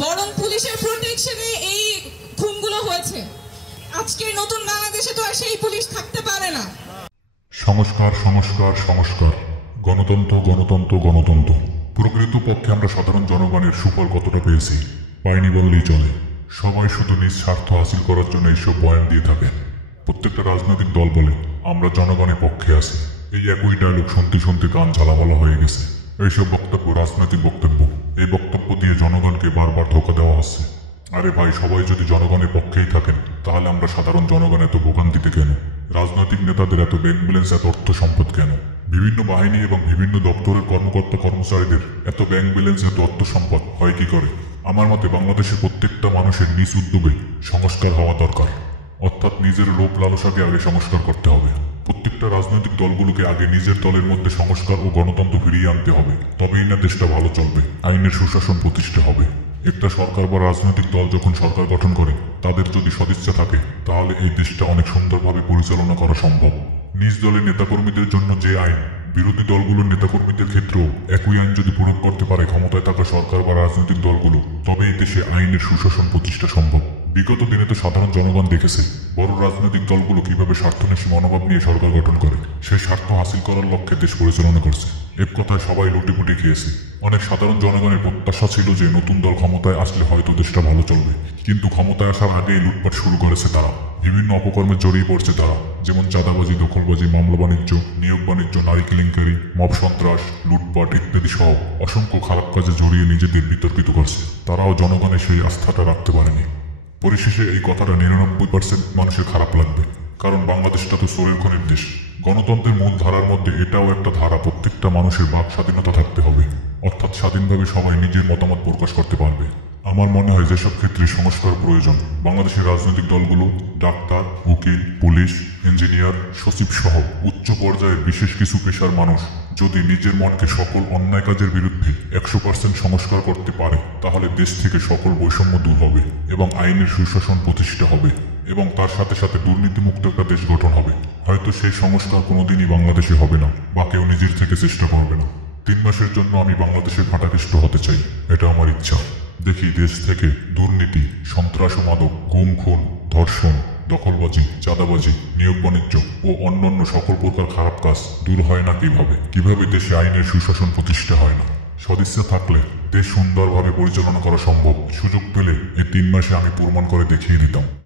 বরং পুলিশের প্রোটেকশনে এই খুনগুলো হয়েছে। আজকের নতুন বাংলাদেশে তো আর সেই পুলিশ থাকতে পারে না। সংস্কার সংস্কার সংস্কার, গণতন্ত্র গণতন্ত্র গণতন্ত্র। প্রকৃত পক্ষে আমরা সাধারণ জনগণের সুফল কতটা পেয়েছি পাইনি বললেই চলে। সবাই শুধু নিজ স্বার্থ হাসিল করার জন্য এইসব বয়ান দিয়ে থাকে। প্রত্যেকটা রাজনৈতিক দল বলে আমরা জনগণের পক্ষে আছি। এই একই ডায়লগ শুনতে শুনতে কান ঝালাপালা হয়ে গেছে। এইসব বক্তব্য রাজনৈতিক বক্তব্য। এই বক্তব্য দিয়ে জনগণকে বারবার ধোঁকা দেওয়া হচ্ছে। আরে ভাই, সবাই যদি জনগণের পক্ষেই থাকেন তাহলে আমরা সাধারণ জনগণ এত ভোগান্তিতে কেন? রাজনৈতিক নেতাদের এত ব্যাংক ব্যালেন্স, এত অর্থ সম্পদ কেন? বিভিন্ন বাহিনী এবং বিভিন্ন দপ্তরের কর্মকর্তা কর্মচারীদের এত ব্যাংক ব্যালেন্স, এত অর্থ সম্পদ হয় কি করে? আমার মতে বাংলাদেশের প্রত্যেকটা মানুষের নিজ উদ্যোগে সংস্কার হওয়া দরকার। অর্থাৎ নিজের লোভ লালসাকে আগে সংস্কার করতে হবে। প্রত্যেকটা রাজনৈতিক দলগুলোকে আগে নিজের দলের মধ্যে সংস্কার ও গণতন্ত্র ফিরিয়ে আনতে হবে। তবেই না দেশটা ভালো চলবে, আইনের সুশাসন প্রতিষ্ঠা হবে। একটা সরকার বা রাজনৈতিক দল যখন সরকার গঠন করে, তাদের যদি সদিচ্ছা থাকে তাহলে এই দেশটা অনেক সুন্দরভাবে পরিচালনা করা সম্ভব। নিজ দলের নেতাকর্মীদের জন্য যে আইন, বিরোধী দলগুলোর নেতাকর্মীদের ক্ষেত্রেও একই আইন যদি প্রয়োগ করতে পারে ক্ষমতায় থাকা সরকার বা রাজনৈতিক দলগুলো, তবে এই দেশে আইনের সুশাসন প্রতিষ্ঠা সম্ভব। বিগত দিনে তো সাধারণ জনগণ দেখেছে বড় রাজনৈতিক দলগুলো কিভাবে স্বার্থন্বেষী মনোভাব নিয়ে সরকার গঠন করে, সেই স্বার্থ হাসিল করার লক্ষ্যে দেশ পরিচালনা করছে। এক কথায় সবাই লুটিপুটি খেয়েছে। অনেক সাধারণ জনগণের প্রত্যাশা ছিল যে নতুন দল ক্ষমতায় আসলে হয়তো দেশটা ভালো চলবে, কিন্তু ক্ষমতায় আসার আগেই লুটপাট শুরু করেছে তারা। বিভিন্ন অপকর্মে জড়িয়ে পড়ছে তারা, যেমন চাঁদাবাজি, দখলবাজি, মামলা বাণিজ্য, নিয়োগ বাণিজ্য, নারী কেলেঙ্কারি, মব সন্ত্রাস, লুটপাট ইত্যাদি সহ অসংখ্য খারাপ কাজে জড়িয়ে নিজেদের বিতর্কিত করছে। তারাও জনগণের সেই আস্থাটা রাখতে পারেনি। পরিশেষে এই কথাটা 99% মানুষের খারাপ লাগবে, কারণ বাংলাদেশটা তো চোরের খনির দেশ। গণতন্ত্রের মূল ধারার মধ্যে এটাও একটা ধারা, প্রত্যেকটা মানুষের বাক স্বাধীনতা থাকতে হবে, অর্থাৎ স্বাধীনভাবে সবাই নিজের মতামত প্রকাশ করতে পারবে। আমার মনে হয় যেসব ক্ষেত্রে সংস্কার প্রয়োজন, বাংলাদেশের রাজনৈতিক দলগুলো, ডাক্তার, উকিল, পুলিশ, ইঞ্জিনিয়ার, সচিব সহ উচ্চ পর্যায়ের বিশেষ কিছু পেশার মানুষ যদি নিজের মনকে সকল অন্যায় কাজের বিরুদ্ধে 100% সংস্কার করতে পারে, তাহলে দেশ থেকে সকল বৈষম্য দূর হবে এবং আইনের সুশাসন প্রতিষ্ঠা হবে, এবং তার সাথে সাথে দুর্নীতিমুক্ত একটা দেশ গঠন হবে। হয়তো সেই সংস্কার কোনোদিনই বাংলাদেশে হবে না, বা কেউ নিজের থেকে চেষ্টা করবে না। 3 মাসের জন্য আমি বাংলাদেশের ঘাঁটাঘিষ্ট হতে চাই, এটা আমার ইচ্ছা। দেখি দেশ থেকে দুর্নীতি, সন্ত্রাস ও মাদক, গুম খুন, ধর্ষণ, দখলবাজি, চাঁদাবাজি, নিয়োগ বাণিজ্য ও অন্যান্য সকল প্রকার খারাপ কাজ দূর হয় না কিভাবে দেশে আইনের সুশাসন প্রতিষ্ঠা হয় না। সদিচ্ছা থাকলে দেশ সুন্দরভাবে পরিচালনা করা সম্ভব। সুযোগ পেলে এই 3 মাসে আমি প্রমাণ করে দেখিয়ে দিতাম।